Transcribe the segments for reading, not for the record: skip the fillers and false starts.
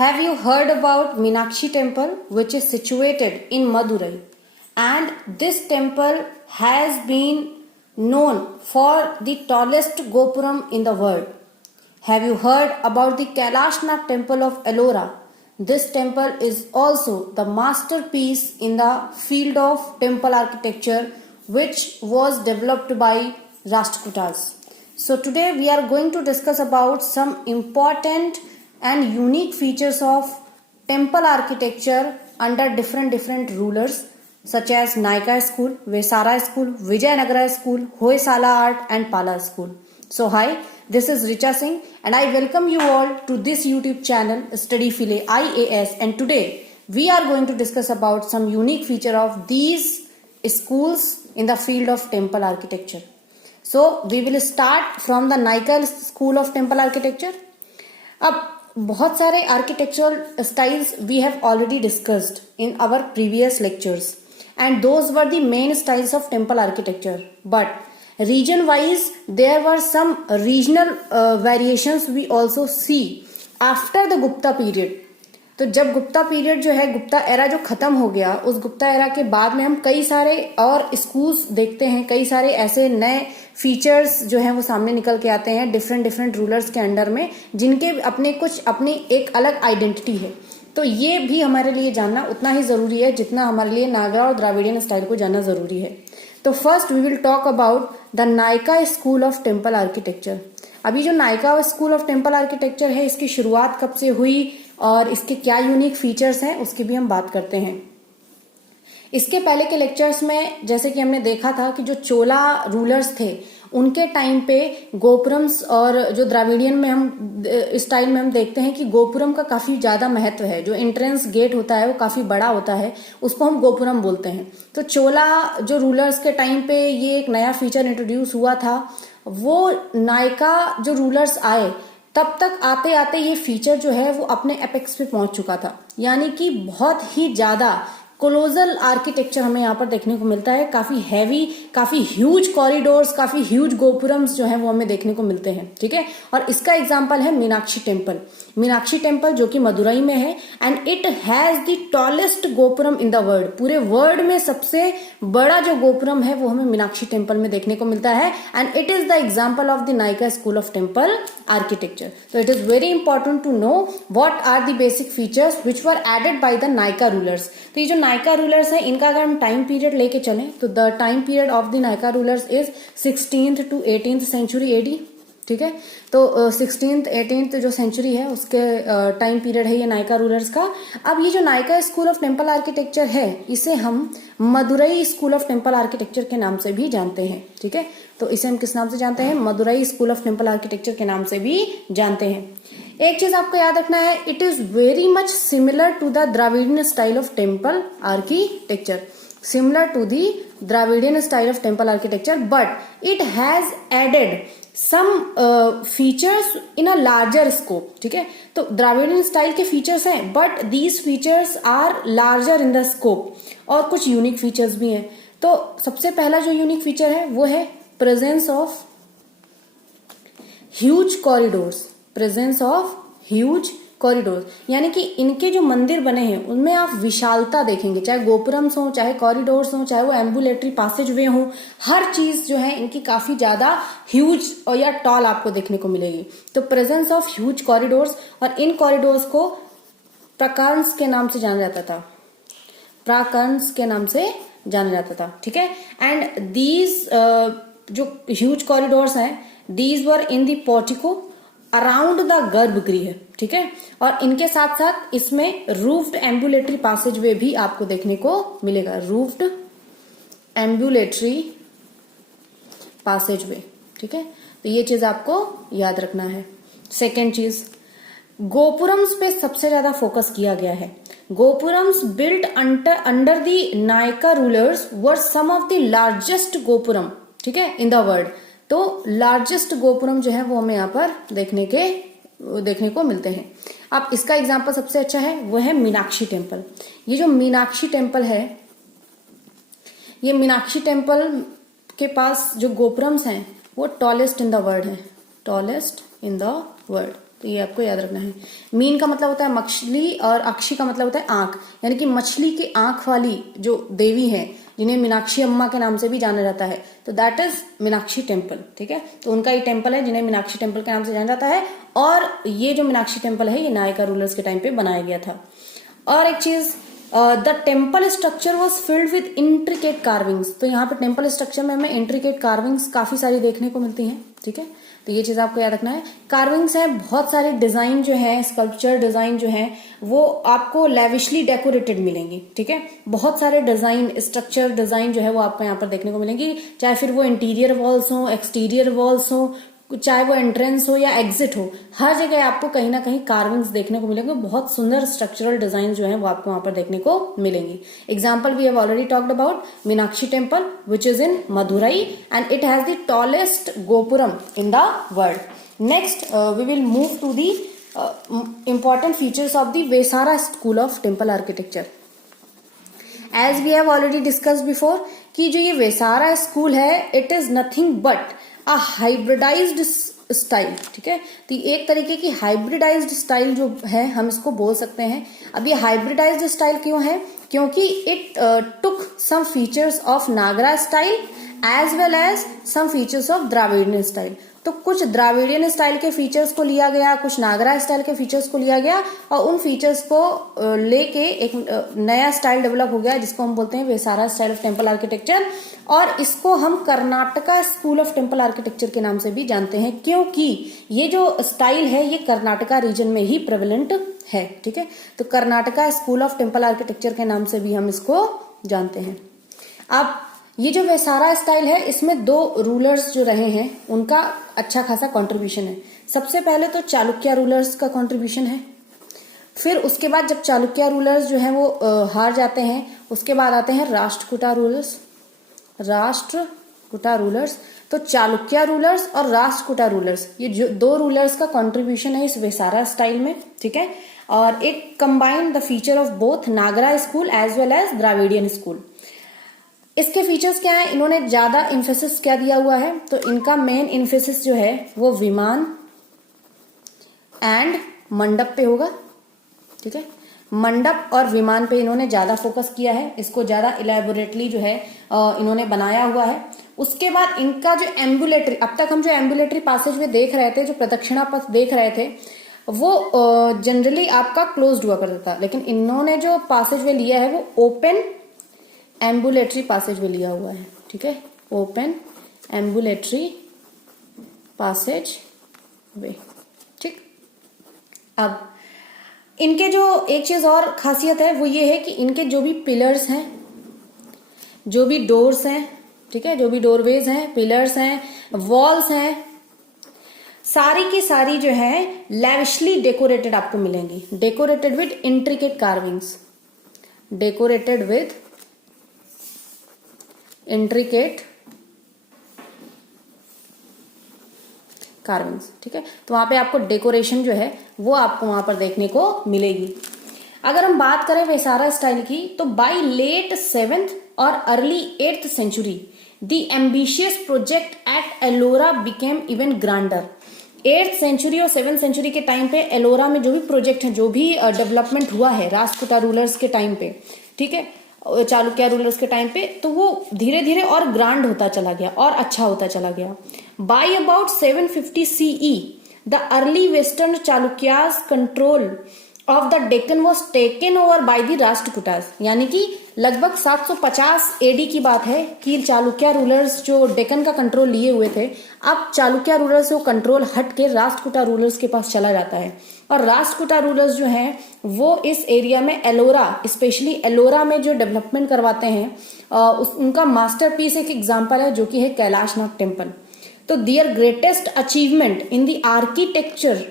Have you heard about Meenakshi temple, which is situated in Madurai? And this temple has been known for the tallest Gopuram in the world. Have you heard about the Kailashnath temple of Ellora? This temple is also the masterpiece in the field of temple architecture, which was developed by Rashtrakutas. So today we are going to discuss about some important and unique features of temple architecture under different rulers such as Nayaka school, Vesara school, Vijayanagara school, Hoysala art and Pala school. So hi, this is Richa Singh and I welcome you all to this YouTube channel Studyphile IAS, and today we are going to discuss about some unique feature of these schools in the field of temple architecture. So we will start from the Nayaka school of temple architecture. अब बहुत सारे architectural styles we have already discussed in our previous lectures and those were the main styles of temple architecture, but region wise there were some regional variations we also see after the Gupta period. तो जब Gupta period जो है, Gupta era जो खत्म हो गया, उस Gupta era के बाद में हम कई सारे और स्कूल्स देखते हैं, कई सारे ऐसे नए फीचर्स जो हैं वो सामने निकल के आते हैं डिफरेंट रूलर्स के अंडर में, जिनके अपनी एक अलग आइडेंटिटी है. तो ये भी हमारे लिए जानना उतना ही जरूरी है जितना हमारे लिए नागा और द्राविडियन स्टाइल को जानना जरूरी है. तो first we will talk about the Nayaka school of temple architecture. अभी जो Nayaka school of temple architecture है, इसकी शुरुआत कब से हुई और इसके क्या यूनिक फीचर्स हैं उसकी भी हम बात करते हैं. इसके पहले के लेक्चर्स में जैसे कि हमने देखा था कि जो चोला रूलर्स थे उनके टाइम पे गोपुरम्स, और जो द्राविडियन में हम स्टाइल में हम देखते हैं कि गोपुरम का काफी ज्यादा महत्व है. जो एंट्रेंस गेट होता है वो काफी बड़ा होता है, उसको हम गोपुरम बोलते हैं. तो चोला जो रूलर्स के टाइम पे ये एक नया फीचर इंट्रोड्यूस हुआ था. वो नायका जो रूलर्स आए तब तक आते आते ये फीचर जो है वो अपने एपेक्स पे पहुंच चुका था, यानी कि बहुत ही ज्यादा कोलोजल आर्किटेक्चर हमें यहाँ पर देखने को मिलता है. काफी हैवी, काफी ह्यूज कॉरिडोर्स, काफी ह्यूज गोपुरम्स जो हैं वो हमें देखने को मिलते हैं. ठीक है, और इसका एग्जांपल है मीनाक्षी टेम्पल. मीनाक्षी टेम्पल जो कि मदुरई में है, and it has the tallest gopuram in the world. पूरे वर्ल्ड में सबसे बड़ा जो गोपुरम है वो हमें मीनाक्षी टेम्पल में देखने को मिलता है, and it is the example of the Nayaka school of temple architecture. तो it is very important to know what are the basic features which were added by the Nayaka rulers. तो ये जो नायका रूलर्स हैं, इनका अगर हम टाइम पीरियड लेके चलें तो the time period of the Nayaka rulers is 16th to 18th century AD. ठीक है, तो 16th 18th जो सेंचुरी है उसके टाइम पीरियड है ये नायका रूलर्स का. अब ये जो Nayaka school of temple architecture है इसे हम Madurai school of temple architecture के नाम से भी जानते हैं. ठीक है, तो इसे हम किस नाम से जानते हैं? Madurai school of temple architecture के नाम से भी जानते हैं. एक चीज आपको याद रखना है, it is very much similar to the Dravidian style of temple architecture. Similar to the Dravidian style of temple architecture, but it has added some features in a larger scope. ठीक है, तो द्राविडियन स्टाइल के features हैं, but these features are larger in the scope, और कुछ unique features भी हैं. तो सबसे पहला जो यूनिक फीचर है वो है presence of huge corridors. Presence of huge corridor, यानी कि इनके जो मंदिर बने हैं उनमें आप विशालता देखेंगे, चाहे गोपुरम्स हो, चाहे कॉरिडोर्स हो, चाहे वो एम्बुलेटरी पासेज वे हो, हर चीज जो है इनकी काफी ज्यादा ह्यूज और या टॉल आपको देखने को मिलेगी. तो प्रेजेंस ऑफ ह्यूज कॉरिडोर्स, और इन कॉरिडोर्स को प्राकार्स के नाम से जाना जाता था. प्राकार्स के नाम से जाना जाता था. ठीक है, एंड दीज जो ह्यूज कॉरिडोर्स हैं, these were in the portico around the गर्भगृह. ठीक है, और इनके साथ साथ इसमें रूफ्ड एम्बुलेटरी पासेज वे भी आपको देखने को मिलेगा. रूफ्ड एम्बुलेटरी पासेज वे. ठीक है, तो ये चीज आपको याद रखना है. सेकेंड चीज, गोपुरम्स पे सबसे ज्यादा फोकस किया गया है. Gopurams built under the Nayaka rulers were some of the largest gopuram. ठीक है, इन द वर्ल्ड. तो लार्जेस्ट गोपुरम जो है वो हमें यहाँ पर देखने को मिलते हैं. अब इसका एग्जांपल सबसे अच्छा है वो है मीनाक्षी टेम्पल. ये जो मीनाक्षी टेम्पल है, ये मीनाक्षी टेम्पल के पास जो गोपुरम्स हैं वो टॉलेस्ट इन द वर्ल्ड है. Tallest in the world. तो ये आपको याद रखना है। मीन का मतलब होता है मछली और अक्षी का मतलब होता है आंख, यानी कि मछली की आंख वाली जो देवी है जिन्हें मीनाक्षी अम्मा के नाम से भी जाना जाता है, तो दैट इज मीनाक्षी टेम्पल। ठीक है, तो उनका ये टेम्पल है जिन्हें मीनाक्षी टेम्पल के नाम से जाना जाता है। और ये जो मीनाक्षी टेम्पल है ये नायका रूलर्स के टाइम पे बनाया गया था। और एक चीज, the temple structure was filled with intricate carvings. तो यहाँ पे टेम्पल स्ट्रक्चर में हमें इंट्रिकेट कार्विंग्स काफी सारी देखने को मिलती हैं। ठीक है, तो ये चीज आपको याद रखना है। कार्विंग्स है, बहुत सारे डिजाइन जो है, स्कल्पचर डिजाइन जो है वो आपको लेविशली डेकोरेटेड मिलेंगी। ठीक है, बहुत सारे डिजाइन, स्ट्रक्चर डिजाइन जो है वो आपको यहाँ पर देखने को मिलेंगी, चाहे फिर वो इंटीरियर वॉल्स हो, एक्सटीरियर वॉल्स हो, चाहे वो एंट्रेंस हो या एग्जिट हो, हर जगह आपको कहीं ना कहीं कार्विंग्स देखने को मिलेंगे। बहुत सुंदर स्ट्रक्चरल डिजाइन जो है वो आपको वहां पर देखने को मिलेंगी। Example we have already talked about Meenakshi temple which is in Madurai and it has the tallest gopuram in the world. Next we will move to the important features of the Vesara School of Temple Architecture. As we have already discussed before कि जो ये Vesara school है it is nothing but a hybridized style. ठीक है, तो एक तरीके की हाइब्रिडाइज्ड स्टाइल जो है हम इसको बोल सकते हैं। अब ये हाइब्रिडाइज्ड स्टाइल क्यों है? क्योंकि it took some features of Nagara style as well as some features of Dravidian style. तो कुछ द्राविडियन स्टाइल के फीचर्स को लिया गया, कुछ नागरा स्टाइल के फीचर्स को लिया गया और उन फीचर्स को लेके एक नया स्टाइल डेवलप हो गया जिसको हम बोलते हैं Vesara style of temple architecture. और इसको हम Karnataka school of temple architecture के नाम से भी जानते हैं क्योंकि ये जो स्टाइल है ये कर्नाटका रीजन में ही प्रेवलेंट है। ठीक है, तो Karnataka school of temple architecture के नाम से भी हम इसको जानते हैं। अब ये जो वेसारा स्टाइल है इसमें दो रूलर्स जो रहे हैं उनका अच्छा खासा कंट्रीब्यूशन है। सबसे पहले तो चालुक्य रूलर्स का कंट्रीब्यूशन है, फिर उसके बाद जब चालुक्य रूलर्स जो हैं वो हार जाते हैं उसके बाद आते हैं राष्ट्रकूटा रूलर्स। राष्ट्रकूटा रूलर्स, तो चालुक्य रूलर्स और राष्ट्रकूटा रूलर्स ये जो दो रूलर्स का कंट्रीब्यूशन है इस वेसारा स्टाइल में। ठीक है, और it combine the feature of both Nagara school as well as Dravidian school. इसके फीचर्स क्या है, इन्होंने ज्यादा इम्फेसिस क्या दिया हुआ है, तो इनका मेन इम्फेसिस जो है वो विमान एंड मंडप पे होगा। ठीक है, मंडप और विमान पे इन्होंने ज्यादा फोकस किया है, इसको ज्यादा इलेबोरेटली जो है इन्होंने बनाया हुआ है। उसके बाद इनका जो एम्बुलेटरी, अब तक हम जो एम्बुलेटरी पैसेज वे देख रहे थे, जो प्रदक्षिणा पथ देख रहे थे, वो जनरली आपका क्लोज्ड हुआ करता था, लेकिन इन्होंने जो पैसेज वे लिया है वो ओपन एम्बुलेटरी पैसेज वे लिया हुआ है। ठीक है, ओपन एम्बुलेटरी पैसेज वे। ठीक, अब इनके जो एक चीज और खासियत है वो ये है कि इनके जो भी पिलर्स हैं, जो भी डोर्स हैं, ठीक है, जो भी डोरवेज हैं, पिलर्स हैं, वॉल्स हैं, सारी की सारी जो है लैविशली डेकोरेटेड आपको मिलेंगी। Decorated with intricate carvings, decorated with intricate carvings. ठीक है, तो वहां पे आपको डेकोरेशन जो है वो आपको वहां पर देखने को मिलेगी। अगर हम बात करें वेसारा स्टाइल की, तो बाय लेट 7th और early 8th century the ambitious project at Ellora became even grander. 8th century और 7th सेंचुरी के टाइम पे एलोरा में जो भी प्रोजेक्ट है, जो भी डेवलपमेंट हुआ है राष्ट्रकूटा रूलर्स के टाइम पे, ठीक है, चालुक्य रूलर्स के टाइम पे, तो वो धीरे धीरे और ग्रांड होता चला गया और अच्छा होता चला गया। By about 750 CE the early western Chalukyas control of the Deccan was taken over by the Rashtrakutas. यानी कि लगभग 750 AD की बात है कि चालुक्य रूलर्स जो डेक्कन का कंट्रोल लिए हुए थे, अब चालुक्य रूलर्स से वो कंट्रोल हट के राष्ट्रकूटा रूलर्स के पास चला जाता है। और राष्ट्रकूटा रूलर्स जो हैं वो इस एरिया में एलोरा, स्पेशली एलोरा में जो डेवलपमेंट करवाते हैं, उनका मास्टरपीस एक एग्जांपल है जो कि है कैलाशनाथ टेम्पल। तो their greatest achievement in the architecture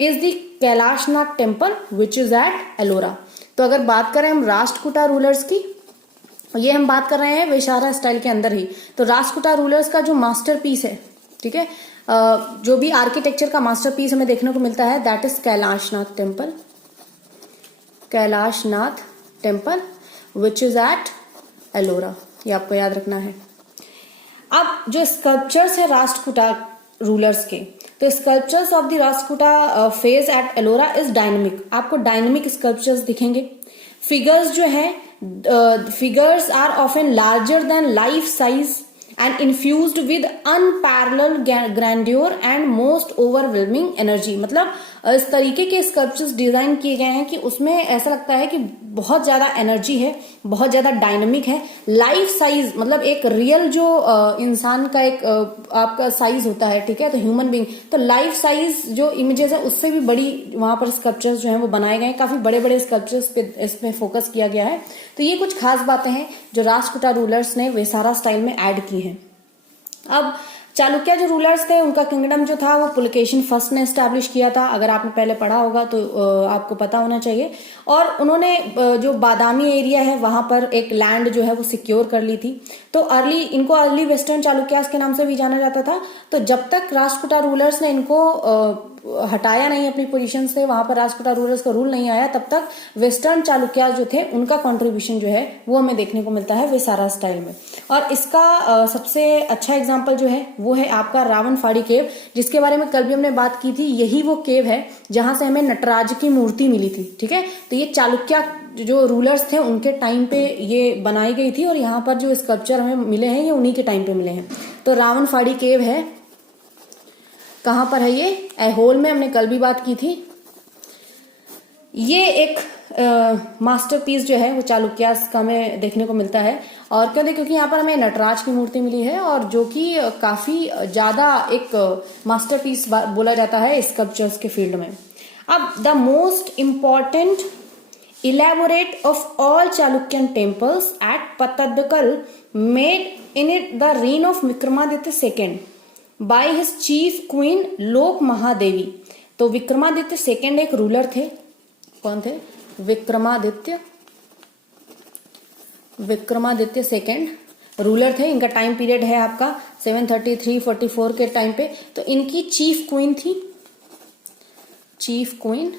is the Kailashnath temple which is at Ellora. तो अगर बात करें हम राष्ट्रकूटा रूलर्स की, ये हम बात कर रहे हैं वेसारा स्टाइल के अंदर ही, तो राष्ट्रकूटा रूलर्स का जो मास्टरपीस है, ठीक है, जो भी आर्किटेक्चर का मास्टरपीस हमें देखने को मिलता है, that is Kailashnath temple. Kailashnath temple which is at Ellora, ये आपको याद रखना है। अब जो स्कल्पचर्स है राष्ट्रकूटा रूलर्स के, तो स्कल्पचर्स ऑफ द राजकोटा phase at Ellora is dynamic, आपको डायनेमिक स्कल्पचर्स दिखेंगे। फिगर्स जो है, figures are often larger than life size and infused with unparalleled grandeur and most overwhelming energy। मतलब इस तरीके के स्कल्पचर्स डिजाइन किए गए हैं कि उसमें ऐसा लगता है कि बहुत ज्यादा एनर्जी है, बहुत ज्यादा डायनामिक है। लाइफ साइज मतलब एक रियल जो इंसान का एक आपका साइज होता है, ठीक है, तो ह्यूमन बीइंग, तो लाइफ साइज जो इमेजेस है उससे भी बड़ी वहां पर स्कल्पचर्स जो है वो बनाए गए हैं। काफी बड़े बड़े स्कल्पचर्स पे इसमें फोकस किया गया है। तो ये कुछ खास बातें हैं जो राजकोटा रूलर्स ने वेसारा स्टाइल में ऐड की हैं। अब चालुक्य जो रूलर्स थे उनका किंगडम जो था वो पुलकेशिन फर्स्ट ने एस्टैब्लिश किया था। अगर आपने पहले पढ़ा होगा तो आपको पता होना चाहिए। और उन्होंने जो बादामी एरिया है वहां पर एक लैंड जो है वो सिक्योर कर ली थी। तो इनको अर्ली वेस्टर्न चालुक्यास के नाम से भी जाना जाता था। तो जब तक राजकोटा रूलर्स ने इनको हटाया नहीं अपनी पोजीशन से, वहां पर राजकोटा रूलर्स का रूल नहीं आया, तब तक वेस्टर्न चालुक्यास जो थे उनका कंट्रीब्यूशन जो है वो हमें देखने को मिलता है वेसारा स्टाइल में। और इसका सबसे अच्छा एग्जांपल जो है वो है आपका रावणफाड़ी केव, जिसके बारे में कल भी हमने बात की थी। यही वो केव है जहां से हमें नटराज की मूर्ति मिली थी, ठीक है। तो ये चालुक्य जो रूलर्स थे उनके टाइम पे ये बनाई गई थी और यहाँ पर जो स्कल्पचर हमें मिले हैं ये उन्हीं के टाइम पे मिले हैं। तो रावणफाड़ी केव है, कहां पर है ये? ऐहोल में, हमने कल भी बात की थी। ये एक मास्टरपीस जो है वो चालुक्यास का हमें देखने को मिलता है। और क्योंकि यहाँ पर हमें नटराज की मूर्ति मिली है और जो कि काफी ज्यादा एक मास्टरपीस बोला जाता है स्कल्पचर्स के फील्ड में। अब the most important elaborate of all Chalukyan temples at Patadakal made in it the reign of Vikramaditya II by his chief queen लोक महादेवी। तो विक्रमादित्य सेकेंड एक रूलर थे। कौन थे? विक्रमादित्य सेकेंड रूलर थे। इनका टाइम पीरियड है आपका 733-44 के टाइम पे। तो इनकी चीफ क्वीन थी, चीफ क्वीन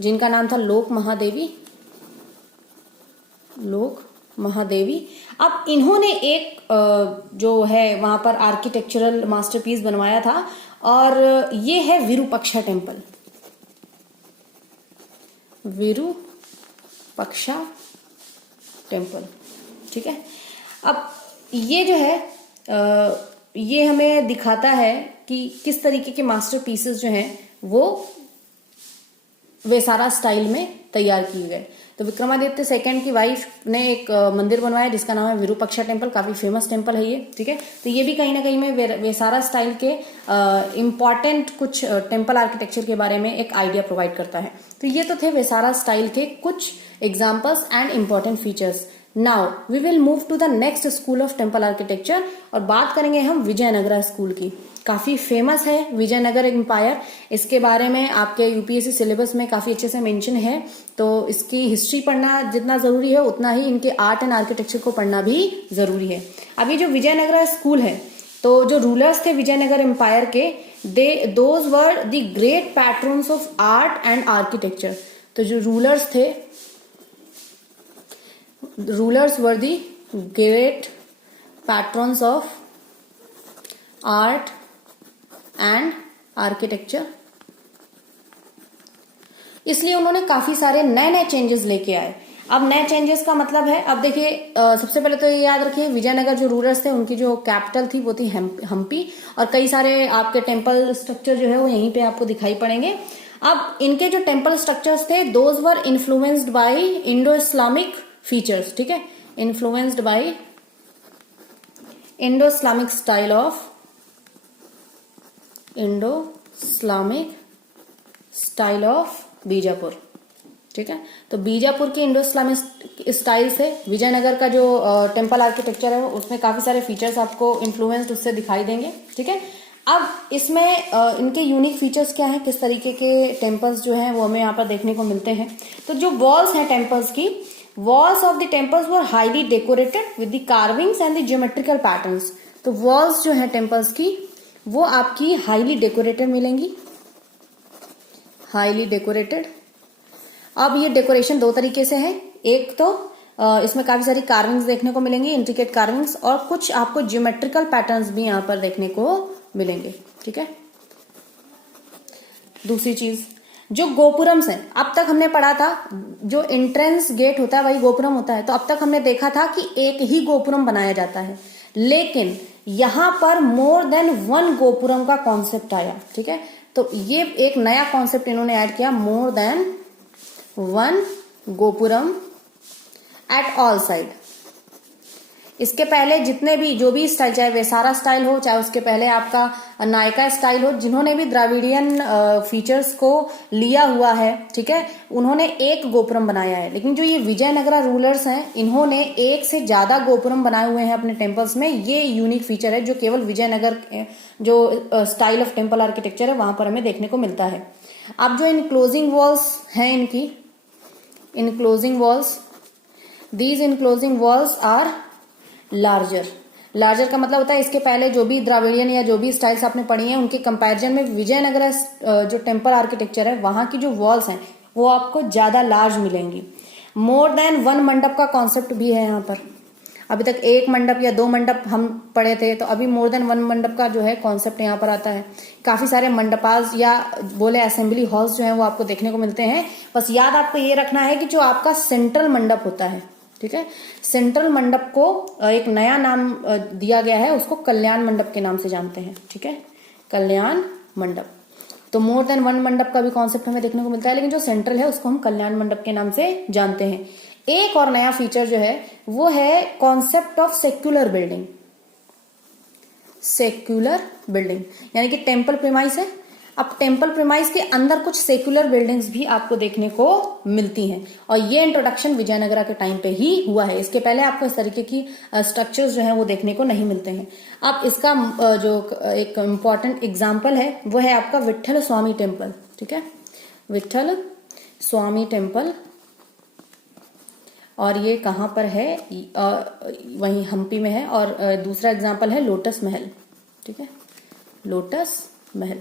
जिनका नाम था लोक महादेवी। अब इन्होंने एक जो है वहां पर आर्किटेक्चरल मास्टरपीस बनवाया था और ये है विरूपक्षा टेम्पल। विरूपक्षा टेम्पल, ठीक है। अब ये जो है ये हमें दिखाता है कि किस तरीके के मास्टरपीसेस जो हैं वो वेसारा स्टाइल में तैयार किए गए। तो विक्रमादित्य सेकंड की वाइफ ने एक मंदिर बनवाया जिसका नाम है विरूपक्षा टेम्पल। काफी फेमस टेम्पल है ये, ठीक है। तो ये भी कहीं ना कहीं में वेसारा स्टाइल के इम्पॉर्टेंट कुछ टेम्पल आर्किटेक्चर के बारे में एक आइडिया प्रोवाइड करता है। तो ये तो थे वेसारा स्टाइल के कुछ examples and important features. Now we will move to the next school of temple architecture और बात करेंगे हम विजयनगरा स्कूल की। काफी फेमस है विजयनगर एम्पायर। इसके बारे में आपके यूपीएससी सिलेबस में काफी अच्छे से मेंशन है। तो इसकी हिस्ट्री पढ़ना जितना जरूरी है उतना ही इनके आर्ट एंड आर्किटेक्चर को पढ़ना भी जरूरी है। अब ये जो विजयनगरा स्कूल है, तो जो रूलर्स थे विजयनगर एम्पायर के, those were the great patrons of art and architecture. तो जो रूलर्स थे, rulers were the great patrons of art and architecture. इसलिए उन्होंने काफी सारे नए नए चेंजेस लेके आए। अब नए चेंजेस का मतलब है, अब देखिए सबसे पहले तो ये याद रखिए विजयनगर जो रूलर्स थे उनकी जो कैपिटल थी वो थी हम्पी और कई सारे आपके टेम्पल स्ट्रक्चर जो है वो यहीं पे आपको दिखाई पड़ेंगे। अब इनके जो टेम्पल स्ट्रक्चर्स थे those were influenced by Indo Islamic features, ठीक है, influenced by Indo Islamic style of Bijapur, ठीक है। तो बीजापुर के इंडो इस्लामिक स्टाइल से विजयनगर का जो टेम्पल आर्किटेक्चर है उसमें काफी सारे फीचर्स आपको इन्फ्लुएंस्ड उससे दिखाई देंगे, ठीक है। अब इसमें इनके यूनिक फीचर्स क्या हैं, किस तरीके के टेम्पल्स जो हैं वो हमें यहाँ पर देखने को मिलते हैं। तो जो वॉल्स हैं टेम्पल्स की, walls of the temples were highly decorated with the carvings and the geometrical patterns. तो वॉल्स जो है टेम्पल्स की वो आपकी हाईली डेकोरेटेड मिलेंगी, हाईली डेकोरेटेड। अब ये डेकोरेशन दो तरीके से है। एक तो इसमें काफी सारी कार्विंग्स देखने को मिलेंगी, इंट्रिकेट कार्विंग्स, और कुछ आपको ज्योमेट्रिकल पैटर्न्स भी यहाँ पर देखने को मिलेंगे, ठीक है। दूसरी चीज, जो गोपुरम्स हैं, अब तक हमने पढ़ा था जो एंट्रेंस गेट होता है वही गोपुरम होता है, तो अब तक हमने देखा था कि एक ही गोपुरम बनाया जाता है, लेकिन यहां पर मोर देन वन गोपुरम का कॉन्सेप्ट आया। ठीक है, तो ये एक नया कॉन्सेप्ट इन्होंने ऐड किया, more than one gopuram at all side. इसके पहले जितने भी जो भी स्टाइल, चाहे वेसारा स्टाइल हो, चाहे उसके पहले आपका नायका स्टाइल हो, जिन्होंने भी द्राविडियन फीचर्स को लिया हुआ है, ठीक है, उन्होंने एक गोपुरम बनाया है। लेकिन जो ये विजयनगरा रूलर्स हैं, इन्होंने एक से ज्यादा गोपुरम बनाए हुए हैं अपने टेम्पल्स में। ये यूनिक फीचर है जो केवल विजयनगर जो स्टाइल ऑफ टेम्पल आर्किटेक्चर है वहां पर हमें देखने को मिलता है। अब जो इनक्लोजिंग वॉल्स हैं इनकी, enclosing walls, these enclosing walls are larger. Larger का मतलब होता है इसके पहले जो भी द्राविडियन या जो भी स्टाइल्स आपने पढ़ी हैं उनके कंपैरिजन में विजयनगर जो टेम्पल आर्किटेक्चर है वहां की जो वॉल्स हैं वो आपको ज्यादा लार्ज मिलेंगी। मोर देन वन मंडप का कॉन्सेप्ट भी है यहाँ पर। अभी तक एक मंडप या दो मंडप हम पढ़े थे, तो अभी मोर देन वन मंडप का जो है कॉन्सेप्ट यहाँ पर आता है। काफी सारे मंडपास या बोले असेंबली हॉल्स जो है वो आपको देखने को मिलते हैं। बस याद आपको ये रखना है कि जो आपका सेंट्रल मंडप होता है, ठीक है, सेंट्रल मंडप को एक नया नाम दिया गया है, उसको कल्याण मंडप के नाम से जानते हैं। ठीक है, कल्याण मंडप। तो मोर देन वन मंडप का भी कॉन्सेप्ट हमें देखने को मिलता है, लेकिन जो सेंट्रल है उसको हम कल्याण मंडप के नाम से जानते हैं। एक और नया फीचर जो है वो है concept of secular building. Secular building यानी कि टेम्पल प्रीमाइस है, अब टेम्पल प्रीमाइस के अंदर कुछ सेक्युलर बिल्डिंग्स भी आपको देखने को मिलती हैं, और ये इंट्रोडक्शन विजयनगरा के टाइम पे ही हुआ है। इसके पहले आपको इस तरीके की स्ट्रक्चर्स जो है वो देखने को नहीं मिलते हैं। अब इसका जो एक इम्पॉर्टेंट एग्जाम्पल है वो है आपका विट्ठल स्वामी टेम्पल। ठीक है, विट्ठल स्वामी टेम्पल, और ये कहाँ पर है, वहीं हम्पी में है। और दूसरा एग्जाम्पल है लोटस महल। ठीक है, लोटस महल।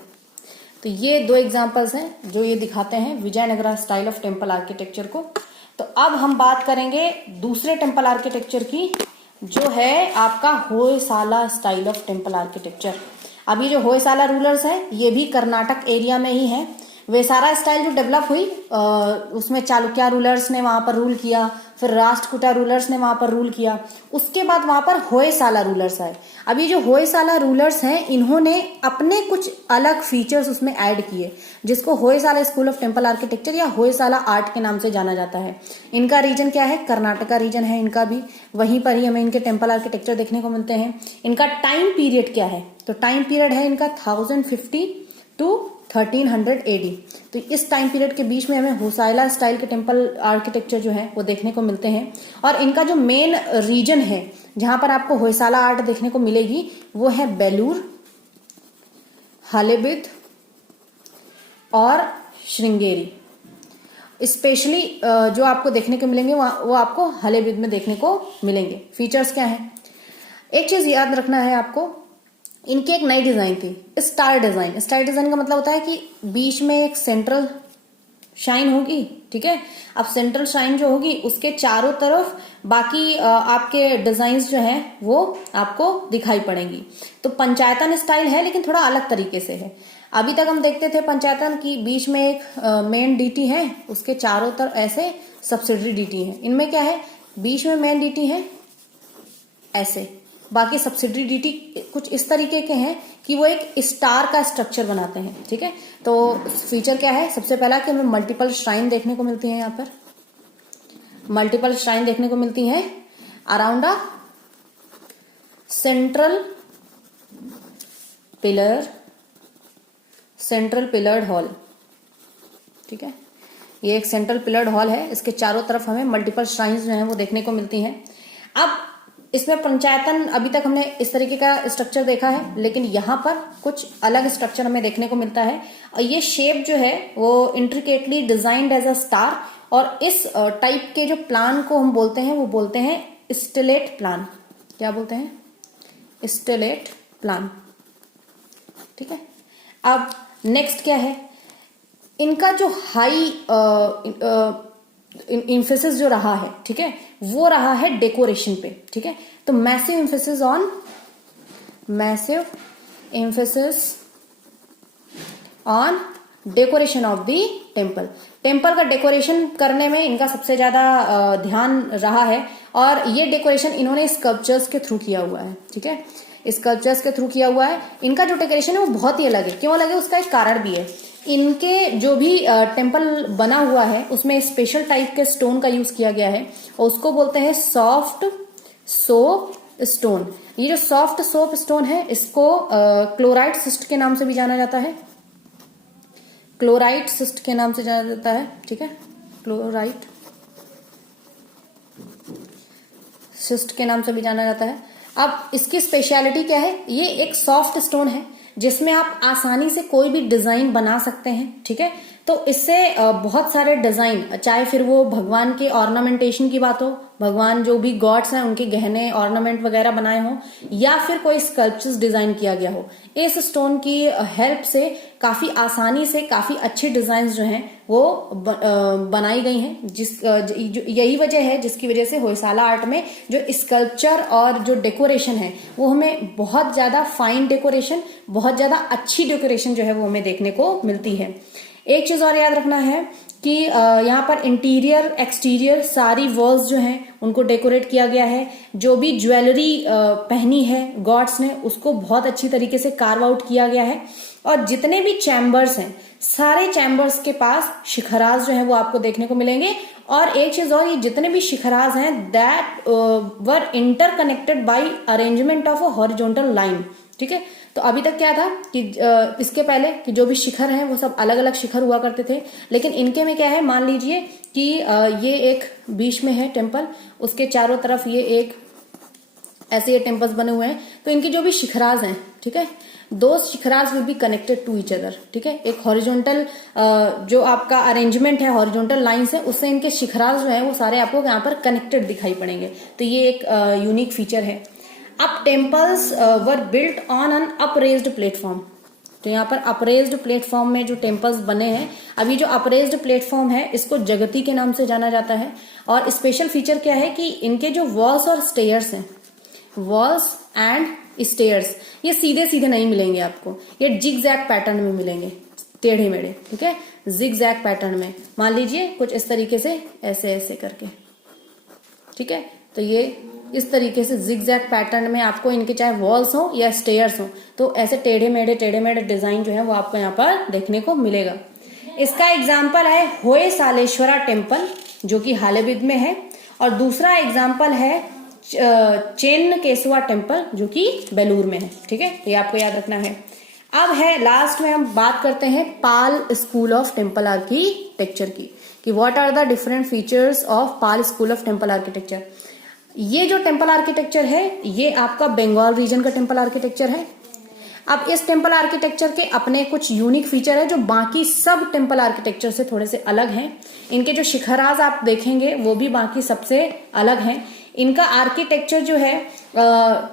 तो ये दो एग्जाम्पल्स हैं जो ये दिखाते हैं Vijayanagara style of temple architecture को। तो अब हम बात करेंगे दूसरे टेम्पल आर्किटेक्चर की, जो है आपका Hoysala style of temple architecture. अभी जो होयसाला रूलर्स हैं ये भी कर्नाटक एरिया में ही है। वेसारा स्टाइल जो डेवलप हुई उसमें चालुक्य रूलर्स ने वहां पर रूल किया, फिर राष्ट्रकूटा रूलर्स ने वहां पर रूल किया, उसके बाद वहां पर होयसाला रूलर्स आए। अभी जो होयसाला रूलर्स हैं इन्होंने अपने कुछ अलग फीचर्स उसमें ऐड किए, जिसको Hoysala school of temple architecture या होयसाला आर्ट के नाम से जाना जाता है। इनका रीजन क्या है, कर्नाटका रीजन है इनका भी, वहीं पर ही हमें इनके टेम्पल आर्किटेक्चर देखने को मिलते हैं। इनका टाइम पीरियड क्या है, तो टाइम पीरियड है इनका 1050 टू 1300 AD। तो इस टाइम पीरियड के बीच में हमें होयसाला स्टाइल के टेम्पल आर्किटेक्चर जो है वो देखने को मिलते हैं। और इनका जो मेन रीजन है जहां पर आपको होयसाला आर्ट देखने को मिलेगी वो है बेलूर, हलेबिद और श्रृंगेरी। स्पेशली जो आपको देखने को मिलेंगे वो आपको हलेबिद में देखने को मिलेंगे। फीचर्स क्या है, एक चीज याद रखना है आपको, इनकी एक नई डिजाइन थी, स्टार डिजाइन। स्टार डिजाइन का मतलब होता है कि बीच में एक सेंट्रल शाइन होगी। ठीक है, अब सेंट्रल शाइन जो होगी उसके चारों तरफ बाकी आपके डिजाइन्स जो हैं वो आपको दिखाई पड़ेंगी। तो पंचायतन स्टाइल है लेकिन थोड़ा अलग तरीके से है। अभी तक हम देखते थे पंचायतन की बीच में एक मेन डीटी है, उसके चारों तरफ ऐसे सब्सिडरी डीटी है। इनमें क्या है, बीच में मेन डीटी है ऐसे, बाकी सब्सिडरी डीटी कुछ इस तरीके के हैं कि वो एक स्टार का स्ट्रक्चर बनाते हैं। ठीक है, तो फीचर क्या है, सबसे पहला कि हमें मल्टीपल श्राइन देखने को मिलती है। यहाँ पर मल्टीपल श्राइन देखने को मिलती है around a central pillared hall. ठीक है, ये एक सेंट्रल पिलर्ड हॉल है, इसके चारों तरफ हमें मल्टीपल श्राइन्स जो हैं वो देखने को मिलती हैं। अब इसमें पंचायतन अभी तक हमने इस तरीके का स्ट्रक्चर देखा है, लेकिन यहाँ पर कुछ अलग स्ट्रक्चर हमें देखने को मिलता है। और ये शेप जो है वो intricately designed as a star, और इस टाइप के जो प्लान को हम बोलते हैं वो बोलते हैं स्टेलेट प्लान। क्या बोलते हैं, स्टेलेट प्लान। ठीक है, अब नेक्स्ट क्या है, इनका जो हाई इम्फेसिस जो रहा है, ठीक है, वो रहा है डेकोरेशन पे। ठीक है, तो massive emphasis on decoration of the temple. Temple का डेकोरेशन करने में इनका सबसे ज्यादा ध्यान रहा है और ये डेकोरेशन इन्होंने स्कल्पचर्स के थ्रू किया हुआ है। ठीक है, स्कल्पचर्स के थ्रू किया हुआ है। इनका जो डेकोरेशन है वो बहुत ही अलग है। क्यों अलग है उसका एक कारण भी है। इनके जो भी टेम्पल बना हुआ है उसमें स्पेशल टाइप के स्टोन का यूज किया गया है और उसको बोलते हैं सॉफ्ट सोप स्टोन। ये जो सॉफ्ट सोप स्टोन है इसको क्लोराइट सिस्ट के नाम से भी जाना जाता है। क्लोराइट सिस्ट के नाम से जाना जाता है। ठीक है, क्लोराइट सिस्ट के नाम से भी जाना जाता है। अब इसकी स्पेशलिटी क्या है, ये एक सॉफ्ट स्टोन है जिसमें आप आसानी से कोई भी डिजाइन बना सकते हैं। ठीक है, तो इससे बहुत सारे डिजाइन, चाहे फिर वो भगवान के ऑर्नामेंटेशन की बात हो, भगवान जो भी गॉड्स हैं उनके गहने ऑर्नामेंट वगैरह बनाए हो, या फिर कोई स्कल्पचर्स डिजाइन किया गया हो, इस स्टोन की हेल्प से काफी आसानी से काफी अच्छे डिजाइन जो हैं वो बनाई गई हैं। यही वजह है जिसकी वजह से होयसाला आर्ट में जो स्कल्पचर और जो डेकोरेशन है वो हमें बहुत ज्यादा फाइन डेकोरेशन, बहुत ज्यादा अच्छी डेकोरेशन जो है वो हमें देखने को मिलती है। एक चीज और याद रखना है कि यहाँ पर इंटीरियर एक्सटीरियर सारी वॉल्स जो हैं उनको डेकोरेट किया गया है। जो भी ज्वेलरी पहनी है गॉड्स ने उसको बहुत अच्छी तरीके से कार्व आउट किया गया है। और जितने भी चैम्बर्स हैं सारे चैम्बर्स के पास शिखराज जो है वो आपको देखने को मिलेंगे। और एक चीज और, ये जितने भी शिखराज हैं that were interconnected by arrangement of a horizontal line. ठीक है, तो अभी तक क्या था कि इसके पहले कि जो भी शिखर हैं वो सब अलग अलग शिखर हुआ करते थे, लेकिन इनके में क्या है, मान लीजिए कि ये एक बीच में है टेम्पल, उसके चारों तरफ ये एक ऐसे ये टेम्पल्स बने हुए हैं। तो इनके जो भी शिखराज हैं, ठीक है, दो शिखराज will be connected to each other. ठीक है, एक हॉरिजॉन्टल जो आपका अरेंजमेंट है हॉरिजॉन्टल लाइंस है उससे इनके शिखराज जो है वो सारे आपको यहाँ पर कनेक्टेड दिखाई पड़ेंगे। तो ये एक यूनिक फीचर है। अब temples were built on an upraised platform. तो यहाँ पर अपरेज्ड प्लेटफॉर्म में जो टेम्पल्स बने हैं, अभी जो अपरेज्ड प्लेटफॉर्म है इसको जगती के नाम से जाना जाता है। और स्पेशल फीचर क्या है कि इनके जो वॉल्स और स्टेयर्स हैं, वॉल्स एंड स्टेयर्स, ये सीधे सीधे नहीं मिलेंगे आपको, ये जिग जैग पैटर्न में मिलेंगे, टेढ़े मेढ़े। ठीक है, जिग जैग पैटर्न में, मान लीजिए कुछ इस तरीके से ऐसे ऐसे करके। ठीक है, तो ये इस तरीके से जिग जैग पैटर्न में आपको इनके चाहे वॉल्स हो या स्टेयर्स हो तो ऐसे टेढ़े मेढ़े डिजाइन जो है वो आपको यहाँ पर देखने को मिलेगा। इसका एग्जाम्पल है होयसालेश्वरा टेम्पल जो कि हालेबिद में है, और दूसरा एग्जाम्पल है चेन्न केशवा टेम्पल जो कि बेलूर में है। ठीक है, ये आपको याद रखना है। अब है लास्ट में हम बात करते हैं Pala school of temple architecture की, कि what are the different features of Pala school of temple architecture. ये जो टेम्पल आर्किटेक्चर है ये आपका बंगाल रीजन का टेम्पल आर्किटेक्चर है। अब इस टेम्पल आर्किटेक्चर के अपने कुछ यूनिक फीचर है जो बाकी सब टेम्पल आर्किटेक्चर से थोड़े से अलग हैं। इनके जो शिखराज आप देखेंगे वो भी बाकी सबसे अलग हैं। इनका आर्किटेक्चर जो है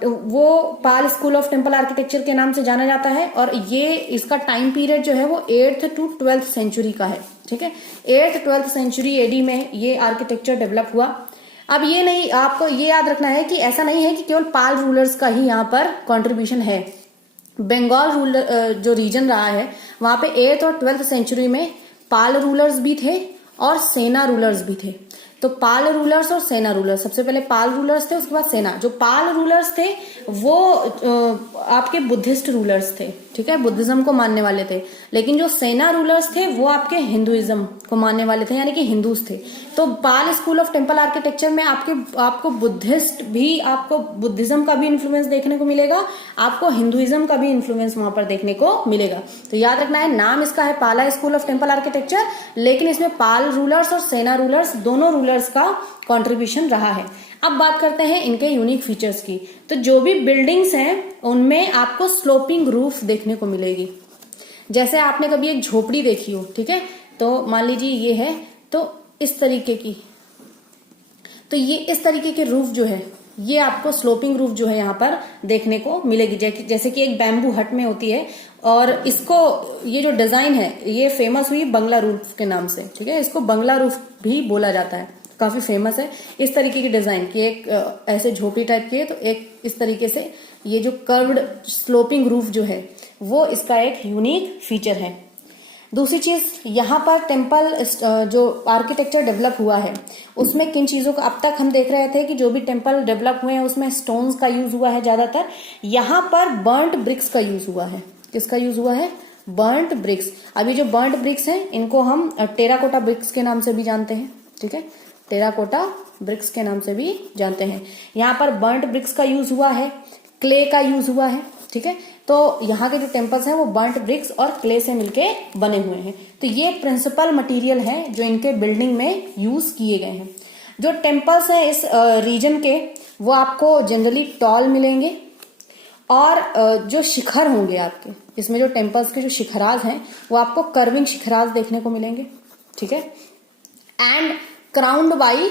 वो पाल स्कूल ऑफ टेम्पल आर्किटेक्चर के नाम से जाना जाता है, और ये इसका टाइम पीरियड जो है वो 8th to 12th सेंचुरी का है। ठीक है, 8th 12th सेंचुरी एडी में ये आर्किटेक्चर डेवलप हुआ। अब ये नहीं, आपको ये याद रखना है कि ऐसा नहीं है कि केवल पाल रूलर्स का ही यहाँ पर कंट्रीब्यूशन है। बंगाल रूलर जो रीजन रहा है वहां पे 8th और 12th सेंचुरी में पाल रूलर्स भी थे और सेना रूलर्स भी थे। तो पाल रूलर्स और सेना रूलर्स, सबसे पहले पाल रूलर्स थे उसके बाद सेना। जो पाल रूलर्स थे वो आपके बुद्धिस्ट रूलर्स थे। ठीक है, बुद्धिज्म को मानने वाले थे, लेकिन जो सेना रूलर्स थे वो आपके हिंदुइज्म को मानने वाले थे, यानी कि हिंदूज थे। तो पाल स्कूल ऑफ टेम्पल आर्किटेक्चर में आपको बुद्धिस्ट भी, आपको बुद्धिज्म का भी इन्फ्लुएंस देखने को मिलेगा, आपको हिंदुइज्म का भी इन्फ्लुएंस वहां पर देखने को मिलेगा। तो याद रखना है, नाम इसका है पाला स्कूल ऑफ टेम्पल आर्किटेक्चर, लेकिन इसमें पाल रूलर्स और सेना रूलर्स दोनों रूलर्स का कंट्रीब्यूशन रहा है। अब बात करते हैं इनके यूनिक फीचर्स की। तो जो भी बिल्डिंग्स हैं उनमें आपको स्लोपिंग रूफ देखने को मिलेगी। जैसे आपने कभी एक झोपड़ी देखी हो, ठीक है, तो मान लीजिए ये है, तो इस तरीके की, तो ये इस तरीके के रूफ जो है ये आपको स्लोपिंग रूफ जो है यहाँ पर देखने को मिलेगी, जैसे कि एक बैम्बू हट में होती है। और इसको, ये जो डिजाइन है ये फेमस हुई बंगला रूफ के नाम से। ठीक है, इसको बंगला रूफ भी बोला जाता है, काफी फेमस है। इस तरीके की डिजाइन की एक ऐसे झोपड़ी टाइप की है, तो एक इस तरीके से ये जो कर्व्ड स्लोपिंग रूफ जो है वो इसका एक यूनिक फीचर है। दूसरी चीज, यहाँ पर टेम्पल जो आर्किटेक्चर डेवलप हुआ है उसमें किन चीजों का, अब तक हम देख रहे थे कि जो भी टेम्पल डेवलप हुए हैं उसमें स्टोन्स का यूज हुआ है ज्यादातर, यहाँ पर बर्न्ट ब्रिक्स का यूज हुआ है। किसका यूज हुआ है? Burnt bricks. अभी जो बर्न्ट ब्रिक्स हैं इनको हम टेराकोटा ब्रिक्स के नाम से भी जानते हैं, ठीक है, टेराकोटा ब्रिक्स के नाम से भी जानते हैं। यहाँ पर बर्न्ट ब्रिक्स का यूज हुआ है, क्ले का यूज हुआ है, ठीक है। तो यहाँ के जो टेम्पल्स हैं वो बर्न्ट ब्रिक्स और क्ले से मिलके बने हुए हैं। तो ये प्रिंसिपल मटेरियल है जो इनके बिल्डिंग में यूज किए गए हैं। जो टेम्पल्स हैं इस रीजन के वो आपको जनरली टॉल मिलेंगे, और जो शिखर होंगे आपके इसमें, जो टेम्पल्स के जो शिखराज हैं वो आपको कर्विंग शिखराज देखने को मिलेंगे, ठीक है। एंड क्राउंड बाई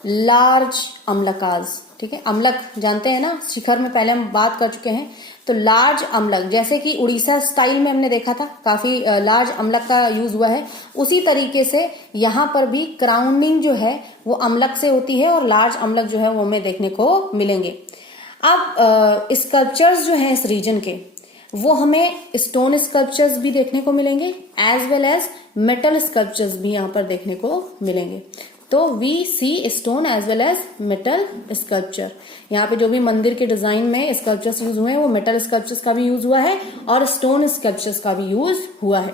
लार्ज अम्लकाज, ठीक है। अम्लक जानते हैं ना, शिखर में पहले हम बात कर चुके हैं। तो लार्ज अम्लक, जैसे कि उड़ीसा स्टाइल में हमने देखा था काफी लार्ज अम्लक का यूज हुआ है, उसी तरीके से यहाँ पर भी क्राउंडिंग जो है वो अम्लक से होती है और लार्ज अम्लक जो है वो हमें देखने को मिलेंगे। अब स्कल्पचर्स जो हैं इस रीजन के वो हमें स्टोन स्कल्पचर्स भी देखने को मिलेंगे as well as metal sculptures भी यहाँ पर देखने को मिलेंगे। तो we see stone as well as metal sculpture. यहाँ पे जो भी मंदिर के डिजाइन में स्कल्पचर्स यूज हुए हैं वो मेटल स्कल्पचर्स का भी यूज हुआ है और स्टोन स्कल्पचर्स का भी यूज हुआ है।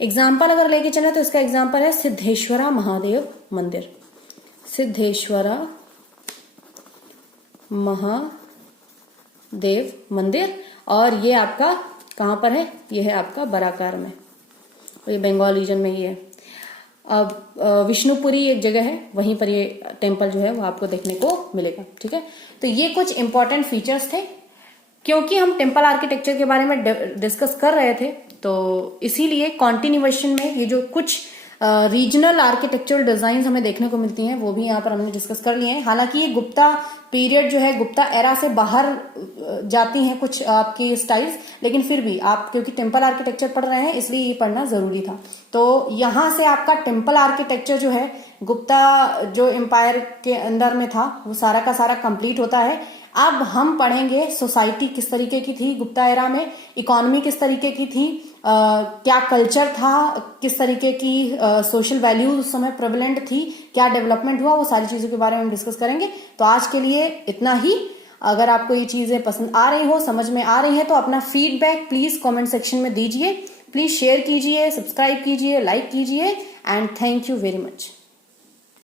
एग्जाम्पल अगर लेके चले तो इसका एग्जाम्पल है सिद्धेश्वरा महादेव मंदिर। सिद्धेश्वरा महादेव मंदिर, और ये आपका कहाँ पर है? ये है आपका बराकार में, ये बंगाल रीजन में ही है। अब विष्णुपुरी एक जगह है, वहीं पर ये टेम्पल जो है वो आपको देखने को मिलेगा, ठीक है। तो ये कुछ इंपॉर्टेंट फीचर्स थे। क्योंकि हम टेम्पल आर्किटेक्चर के बारे में डिस्कस कर रहे थे तो इसीलिए कॉन्टिन्यूएशन में ये जो कुछ रीजनल आर्किटेक्चरल डिजाइन हमें देखने को मिलती हैं वो भी यहाँ पर हमने डिस्कस कर लिए हैं। हालांकि ये गुप्ता पीरियड जो है, गुप्ता एरा से बाहर जाती हैं कुछ आपकी स्टाइल्स, लेकिन फिर भी आप क्योंकि टेम्पल आर्किटेक्चर पढ़ रहे हैं इसलिए ये पढ़ना जरूरी था। तो यहाँ से आपका टेम्पल आर्किटेक्चर जो है गुप्ता जो एम्पायर के अंदर में था वो सारा का सारा कंप्लीट होता है। अब हम पढ़ेंगे सोसाइटी किस तरीके की थी गुप्ता एरा में, इकोनॉमी किस तरीके की थी, क्या कल्चर था, किस तरीके की सोशल वैल्यूज उस समय प्रेवलेंट थी, क्या डेवलपमेंट हुआ, वो सारी चीजों के बारे में हम डिस्कस करेंगे। तो आज के लिए इतना ही। अगर आपको ये चीजें पसंद आ रही हो, समझ में आ रही है, तो अपना फीडबैक प्लीज कमेंट सेक्शन में दीजिए। प्लीज शेयर कीजिए, सब्सक्राइब कीजिए, लाइक कीजिए, and thank you very much.